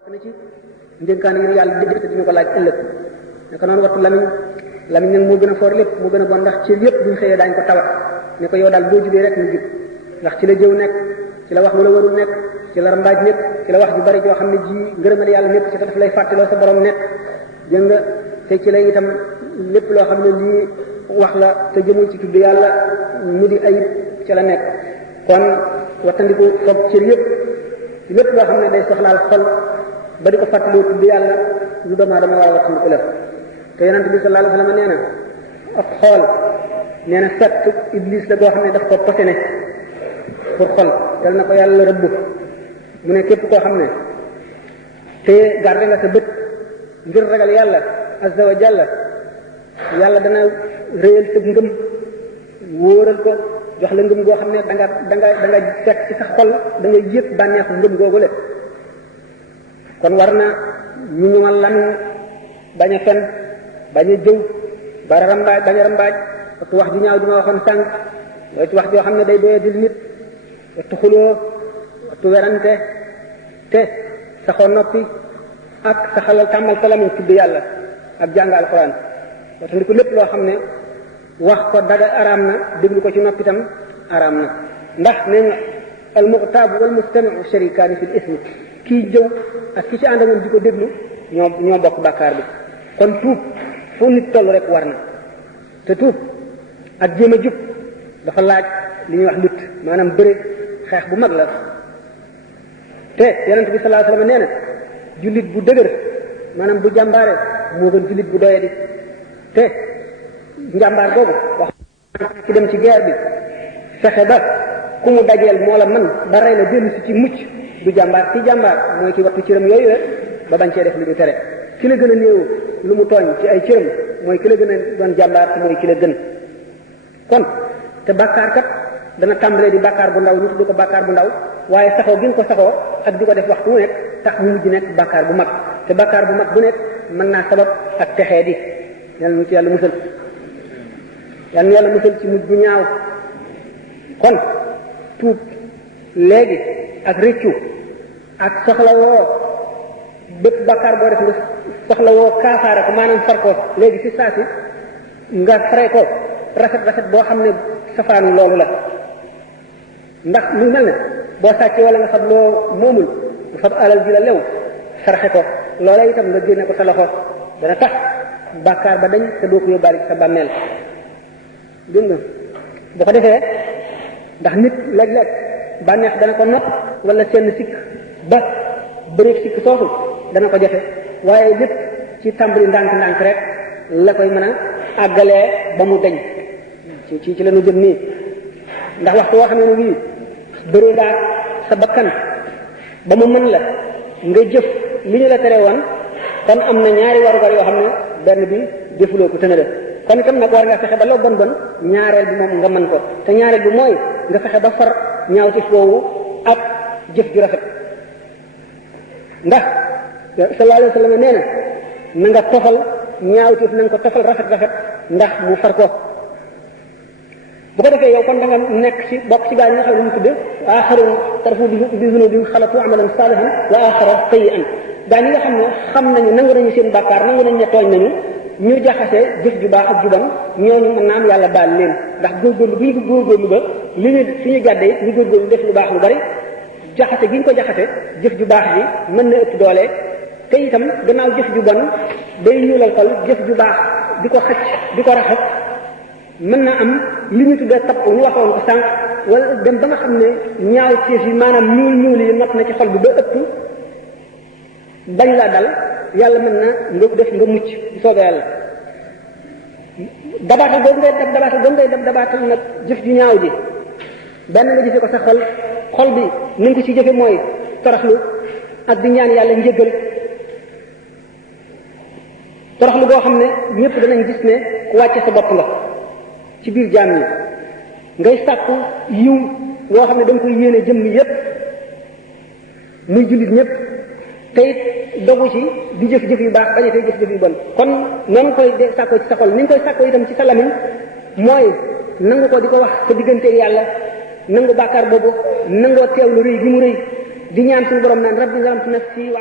bokk na ci ndénkaane yu yàlla dégg te duñu ko laaj ëllëg naka noonu wattu lamiñ nag moo gën a foor lépp moo gën a bon ndax ci yëpp buñ xëyee daañu ko tawat ne ko yow daal boo jubee rek ñu jub ndax ci la jëw nekk ci la wax lu la warul nekk ci la rambaaj nekk ci la wax ju bari joo xam ne ji ngërëmal yàlla nekk ci te daf lay fàttaloo sa borom nekk dégg nga te ci la itam lépp loo xam ne lii wax la te jëmul ci tudd yàlla mu di ayib ci la nekk kon wattandiku foog cër yëpp lépp loo xam ne day soxlaal xol ba di ko fàttaloo tudd yàlla lu doomu aadama war a wattandiku la te yonent bi sallallahu alayhi wa sallam nee na ak xool nee na fett iblis la boo xam ne daf ko posene pour xol dal na ko yàlla rëbb mu ne képp koo xam ne te garde nga sa bët ngir ragal yàlla azza wa jalla yàlla dana réyal sa ngëm wóoral ko jox la ngëm goo xam ne da nga fekk ci sa xol da nga yëg bànneexu ngëm googu le kon war na ñu ñumal lan bañ a fen bañ a jëw bañ a rambaaj waxtu wax ju ñaaw ji ma waxoon sànq mooy ci wax joo xam ne day doye dil nit waxtu xuloo waxtu werante te saxoo noppi ak saxalal tàmmal sa lamiñ tudd yàlla ak jàng alxuraan waxtu ko lépp loo xam ne wax ko daga araam na déglu ko ci noppi tam araam na ndax nee nga al muxtaab wal mustamiu sharikaani fil ismi kii jëw ak ki ci ànd ak moom di ko déglu ñoo bokk bàkkaar bi kon tuub fu nit toll rek war na te tuub ak jéem a jub dafa laaj li ñuy wax lutte maanaam bëre xeex bu mag la te yonent bi sallallahu alayhi wasallam nee na jullit bu dëgër maanaam bu jàmbaare moo gën jullit bu doyadi te njàmbaar boobu wax ci dem ci guerre bi fexe ba ku mu dajeel moo la man ba rey la dellu si ci mucc du jàmbaar ci jàmbaar mooy ki wattu cëram yooyu ba bañ cee def lu ñu tere ki la gën a néew lu mu tooñ ci ay cëram mooy ki la gën a doon jàmbaar te mooy ki la gën kon te bàkkaar kat dana tàmbalee di bàkkaar bu ndaw ñu tudd ko bàkkaar bu ndaw waaye saxoo gi nga ko saxoo ak di ko def waxtu mu nekk tax mu mujj nekk bàkkaar bu mag te bàkkaar bu mag bu nekk mën naa sabab ak texee di yàlla nu ci yàlla musal yàlla nu yàlla musal ci mujj bu ñaaw kon tuub léegi ak rëccu ak soxlawoo bépp bàkkaar boo def nga soxlawoo kaafaare ko maanaam far ko léegi ci saa si nga fare ko rafet boo xam ne safaanu loolu la ndax lu mel ne boo sàccee wala nga fab loo moomul nga fab alal ji la lew sarxe ko loola itam nga génne ko sa loxo dana tax bàkkaar ba dañ te doo ko yóbbaale ci sa bàmmeel dégg nga boo ko defee ndax nit léeg-léeg bànneex dana ko not wala seen sikk ba bëreeg sikk soosu dana ko jafe waaye lépp ci tàmbali ndànk-ndànk rek la koy mën a àggalee ba mu dañ ci la ñu jëm nii ndax waxtu woo xam ne bii bëri ngaa sa bakkan ba mu mën la nga jëf li ñu la tere woon kon am na ñaari warugar yoo xam ne benn bi defuloo ko tëna def kon itam nag war nga fexe ba loo bon ñaareel bi moom nga mën ko te ñaareel bi mooy nga fexe ba far ñaawteef woowu ak jëf ju rafet ndax sallallahu alayhi wa sallam nee na nga tofal ñaawteef na nga ko tofal rafet ndax mu far ko bu ko defee yow kon da nga nekk ci bokk ci gaa yi nga xam ne ñu tudde aaxarun tarafu bi zunubihim xalatu amalan salihan wa aaxara sayyi'an gaa yi nga xam ne xam nañu nangu nañu seen bàkkaar nangu nañu ne tooñ nañu ñu jaxase jëf ju baax ak ju bon ñooñu mën naa am yàlla baal leen ndax góorgóorlu bu ñu góorgóorlu ba li ñu suñu gàdde it ñu góorgóorlu def lu baax lu bari jaxase gi ñu ko jaxase jëf ju baax ji mën na ëpp doole te itam gannaaw jëf ju bon day ñuulal xol jëf ju baax di ko xëcc di ko raxas mën na am li ñu tuddee tab ñu waxoon ko sànq wala dem ba nga xam ne ñaaw ceef yi maanaam ñuul yi not na ci xol bi ba ëpp bañ laa dal yàlla mën na nga def nga mucc bu soobee yàlla dabaatal boobu ngay dabaatal nag jëf ju ñaaw ji benn nga jëfe ko sa xol bi ni nga ko ci jëfe mooy toroxlu ak di ñaan yàlla njëggal toroxlu boo xam ne ñëpp danañ gis ne ku wàcce sa bopp nga ci biir jaam yi ngay sàkku yiw yoo xam ne da nga koy yéene jëmm yépp muy jullit ñëpp te it dogu ci di jëf-jëf yu baax bañ a tey jëf-jëf yu bon kon noonu koy sàkkoo ci sa xol ni nga koy sàkkoo itam ci sa lamiñ mooy nangu ko di ko wax sa diggante yàlla nangu bàkkaar boobu nangoo teewlu rëy gi mu rëy di ñaan suñu borom naan rabbi zalamtu nafsi wa